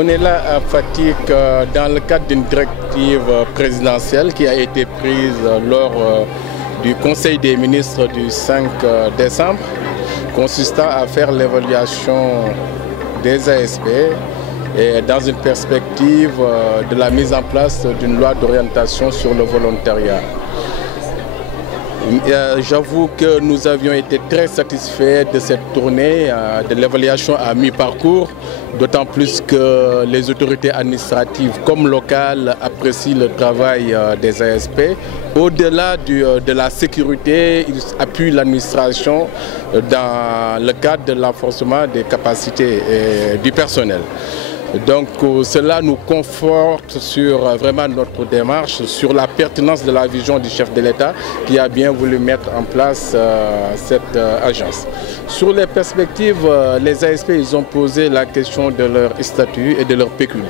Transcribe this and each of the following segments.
on est là à Fatick dans le cadre d'une directive présidentielle qui a été prise lors du Conseil des ministres du 5 décembre, consistant à faire l'évaluation des ASP et dans une perspective de la mise en place d'une loi d'orientation sur le volontariat. J'avoue que nous avions été très satisfaits de cette tournée, de l'évaluation à mi-parcours, d'autant plus que les autorités administratives comme locales apprécient le travail des ASP. Au-delà de la sécurité, ils appuient l'administration dans le cadre de l'renforcement des capacités du personnel. Donc cela nous conforte sur vraiment notre démarche, sur la pertinence de la vision du chef de l'État qui a bien voulu mettre en place cette agence. Sur les perspectives, les ASP ils ont posé la question de leur statut et de leur pécule.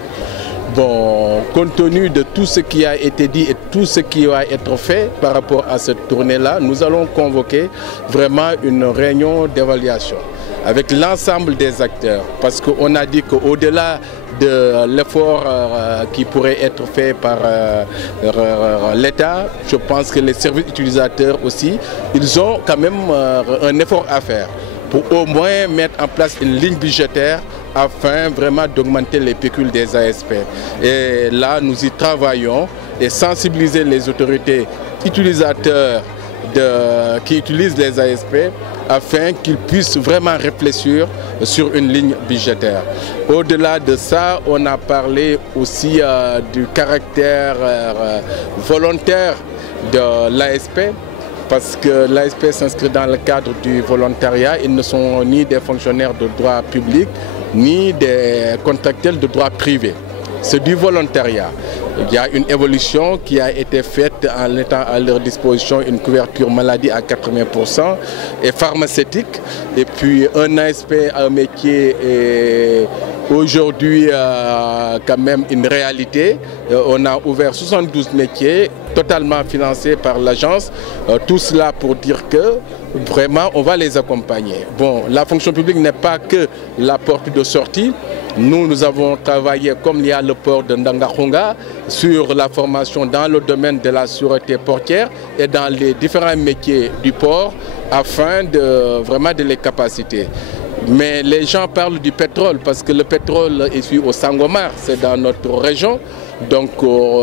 Bon, compte tenu de tout ce qui a été dit et tout ce qui va être fait par rapport à cette tournée-là, nous allons convoquer vraiment une réunion d'évaluation avec l'ensemble des acteurs, parce qu'on a dit qu'au-delà de l'effort qui pourrait être fait par l'État, je pense que les services utilisateurs aussi, ils ont quand même un effort à faire pour au moins mettre en place une ligne budgétaire afin vraiment d'augmenter les pécules des ASP. Et là, nous y travaillons et sensibiliser les autorités utilisateurs qui utilisent les ASP afin qu'ils puissent vraiment réfléchir sur une ligne budgétaire. Au-delà de ça, on a parlé aussi du caractère volontaire de l'ASP, parce que l'ASP s'inscrit dans le cadre du volontariat. Ils ne sont ni des fonctionnaires de droit public, ni des contractuels de droit privé. C'est du volontariat. Il y a une évolution qui a été faite en mettant à leur disposition une couverture maladie à 80% et pharmaceutique. Et puis un ASP, un métier est aujourd'hui quand même une réalité. On a ouvert 72 métiers totalement financés par l'agence. Tout cela pour dire que vraiment on va les accompagner. Bon, la fonction publique n'est pas que la porte de sortie. Nous avons travaillé, comme il y a le port de Ndangakonga, sur la formation dans le domaine de la sûreté portière et dans les différents métiers du port afin de vraiment de les capaciter. Mais les gens parlent du pétrole parce que le pétrole est ici au Sangomar, c'est dans notre région. Donc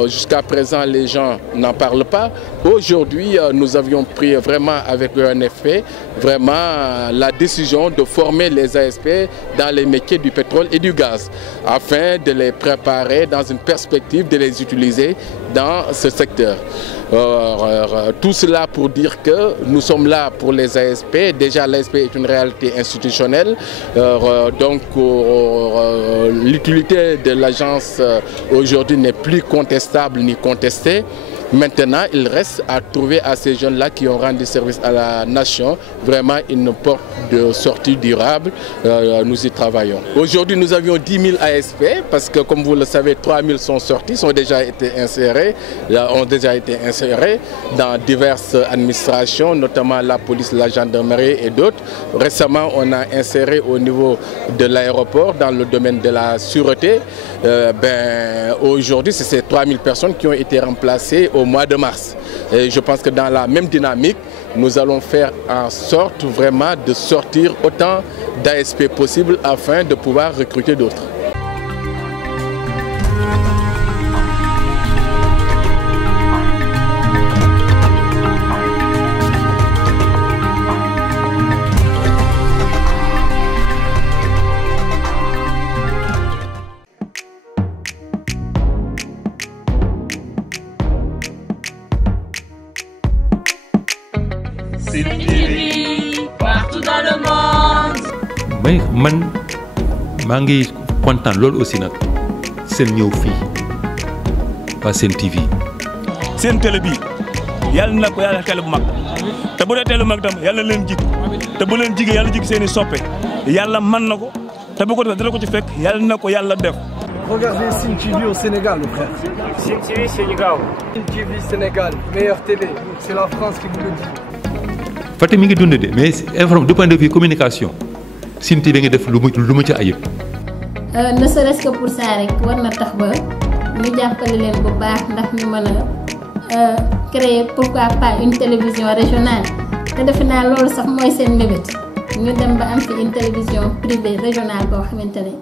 jusqu'à présent, les gens n'en parlent pas. Aujourd'hui, nous avions pris vraiment avec le NFP vraiment la décision de former les ASP dans les métiers du pétrole et du gaz afin de les préparer dans une perspective de les utiliser dans ce secteur. Tout cela pour dire que nous sommes là pour les ASP. Déjà, l'ASP est une réalité institutionnelle. Donc, l'utilité de l'agence aujourd'hui n'est plus contestable ni contestée. Maintenant, il reste à trouver à ces jeunes-là qui ont rendu service à la nation vraiment une porte de sortie durable. Nous y travaillons. Aujourd'hui, nous avions 10 000 ASP parce que, comme vous le savez, 3 000 sont sortis, ont déjà été insérés dans diverses administrations, notamment la police, la gendarmerie et d'autres. Récemment, on a inséré au niveau de l'aéroport dans le domaine de la sûreté. Aujourd'hui, c'est ces 3 000 personnes qui ont été remplacées au mois de mars. Et je pense que dans la même dynamique, nous allons faire en sorte vraiment de sortir autant d'ASP possible afin de pouvoir recruter d'autres. Sen TV partout dans le monde. mais man maa ngi kontaan loolu aussi nag seen ñëw fii waa Sen TV. seen télé bi yàlla na ko yàlla télé bu mag te bu dee télé bu mag tam yàlla na leen jig te bu leen jigee yàlla jig seen i soppe yàlla mën na ko te bu ko defee dina ko ci fekk yàlla na ko yàlla def. Regardez Sen TV au Sénégal, mon frère. Sen TV Sénégal. Sen TV Sénégal, meilleure télé. C'est la France qui vous le dit. Fatick mi ngi dund de mais du point de vue communication Sen TV nga def lu mu ci ayib. ne serait-ce que pour ça rek war na tax ba ñu jàppale leen bu baax ndax ñu mën a créer pourquoi pas une télévision régionale te defe naa loolu sax mooy seen mébét ñu dem ba am fi une télévision privée régionale boo xamante ne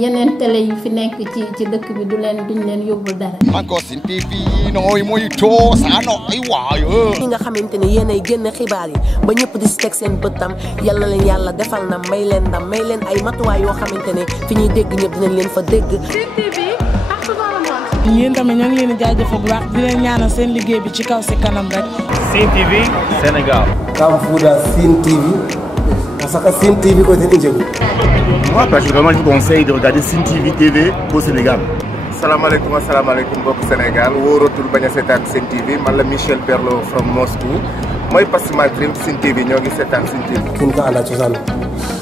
yeneen télé yi fi nekk ci dëkk bi duñ leen yóbbul dara. encore Sen TV nooy muy too saa nooy waayo. ñi nga xamante ne yéenay génn xibaar yi ba ñëpp di si teg seen bëttam yal na leen yàlla defal na may leen ndam may leen ay matuwaay yoo xamante ne fi ñuy dégg ñëpp dinañ leen fa dégg. Sen TV partout dans le monde. yéen tamit ñoo ngi leen di jaajëfal bu baax di leen ñaanal seen liggéey bi ci kaw si kanam rek. Sen TV Sénégal. Kamfuda Sen TV. Parce que Sen TV côté Ndjegu. Moi, particulièrement, je vous conseille de regarder Sen TV au Sénégal. Assalamualaikum mbokk Sénégal wóoratul bañ a seetaan Sen TV man la Michel Perlo from Moscou mooy Passima Dream Sen TV ñoo ngi seetaan Sen TV. kin ko ala cosaan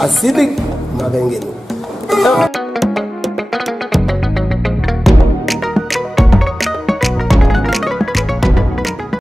a sidik maa ngay ngeen